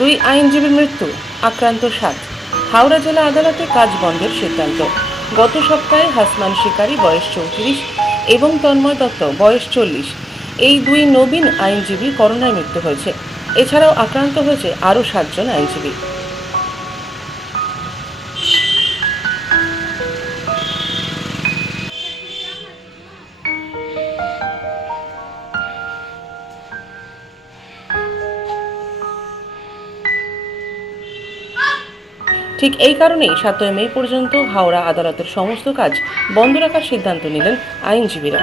দুই আইনজীবীর মৃত্যু, আক্রান্ত 7। হাওড়া জেলা আদালতে কাজ বন্ধের সিদ্ধান্ত। গত সপ্তাহে হাসমান শিকারী বয়স 34 এবং তন্ময় দত্ত বয়স 40, এই দুই নবীন আইনজীবী করোনায় মৃত্যু হয়েছে। এছাড়াও আক্রান্ত হয়েছে আরও 7 জন আইনজীবী। ঠিক এই কারণেই 7 মে পর্যন্ত হাওড়া আদালতের সমস্ত কাজ বন্ধ রাখার সিদ্ধান্ত নিলেন আইনজীবীরা।